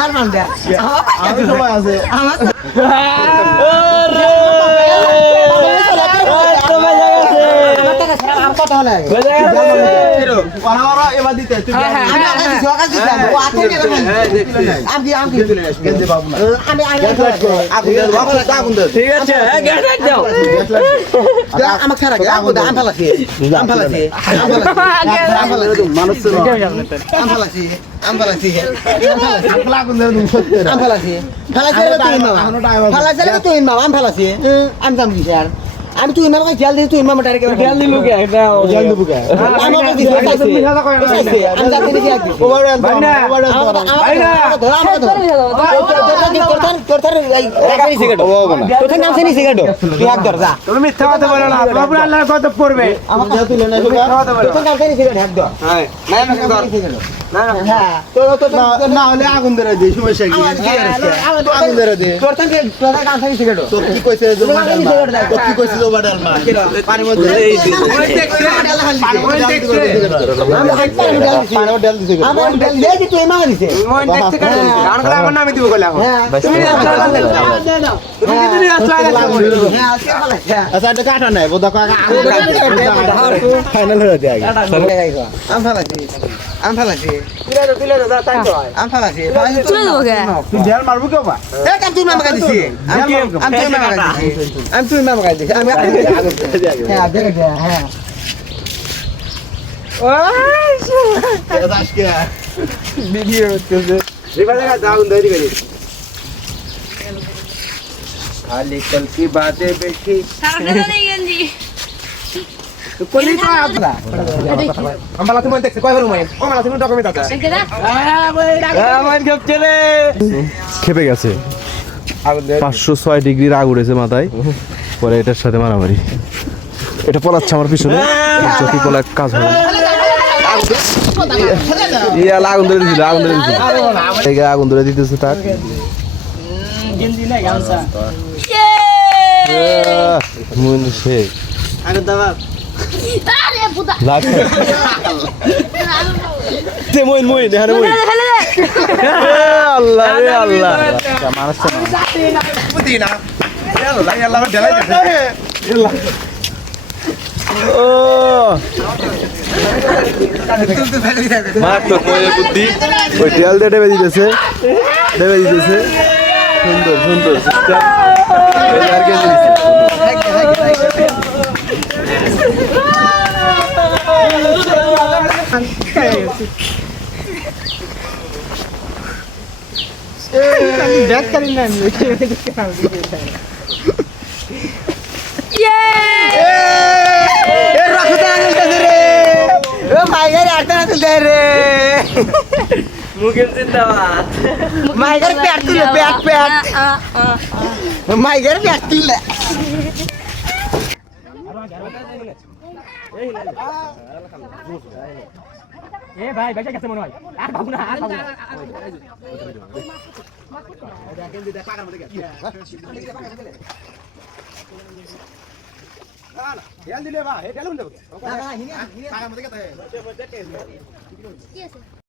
আর মান দে আমি সময় আছে আমার আম কত হলে পানাওয়ারা এবার দিতে তুই আমি আগে সকাল দিলাম ও আতে দিলাম আমি গেন্দে বাবু না আমি আগুন দে বাবু আগুন দে ঠিক আছে গ্যাস রাখ দাও আমার খারাপ আগুন আম ফালাছি মানুষ আম ফালাছি আগুন দে তুমি সত্যি আম ফালাছি তুই মা আম ফালাছি আম দাম দিছি আর আমি তুই মামা জেল দিছি তুই মামা ডাইরেক্ট জেল দিলু কে এটা জেল দেবো কে আমার কাছে দিছি আমি যাতে দিছি এক দিছি ওভার এন্ড ওভার এন্ড তোর সিগারেট তোর নাম সেনি সিগারেট তুই এক ধর যা তুমি মিথ্যা কথা বলো না বাবু আল্লাহর কথা পড়বে আমার যা তুলে না তোর নাম সেনি সিগারেট এক ধর হ্যাঁ না না ধর হ্যাঁ তো না হলে আগুন ধরে দে সমস্যা কি আগুন ধরে দে তোর নাম সেনি সিগারেট তোর কি কইছে জোবাডাল মা তোর কি কইছে জোবাডাল মা পানি মধ্যে পানি ডাল দিছে আমার দেই তুই মামা দিছে মন দেখতে কারণ আমার নামে দিব কইলাম তুমি আচ্ছা এটা কাটা নাই বোধা কাকা ফাইনাল হয়ে যায় আম ফালাছি তুলে দাও তাই তো আম ফালাছি তুলে দেবো কে তুই ঢেল মারবো কেউ বা আমি তুই মামা দিছি আমি তুই মামা দিছি আমি হ্যাঁ দেখে হ্যাঁ আজকে ভিডিও হচ্ছে রিভার লাগা দাও দই করে খালি কল কি বাতেं বেশি কারণে নেই গেঞ্জি কোলি তো আমলা তুমি দেখছ কয় রুম ও মালা তুমি ডকুমেন্ট আছে দেখে না আমার গপ চলে খেপে গেছে 506 ডিগ্রির আগ উড়েছে মাথায় পরে এটার সাথে মারামারি এটা পলাচ্ছে আমার পিছনে চকি পলা কাজ হবে ইয়া আগুন ধরে দিছিল আগুন ধরে দিতেছে তার গেঞ্জি না গামছা মুন সে আরে দাদা আরে পুতা লাগছে তে মইন এখানে মইন আল্লাহ রে আল্লাহ মানুষ তো পুদিনা আল্লাহ আল্লাহ ঢেলাই দে ও মার তো কয়ে বুদ্ধি ওই তেল দিয়ে দেবে দিতেছে সুন্দর সিস্টেম আর কে দিছে ব্যাক করি না ইয়ে এ রাখতে আনতে রে ও মাইগার আটতে না তুই রে মুগেন জিন্দাবাদ মাইগার পেট তুলে পেট মাইগার পেট তুলে এ ভাই বেঁচে গেছে মনে হয় আর ভাবু না ঢেল দিলে বা ঢেল দেবো না না হিনি কাকা মধ্যে কে কি আছে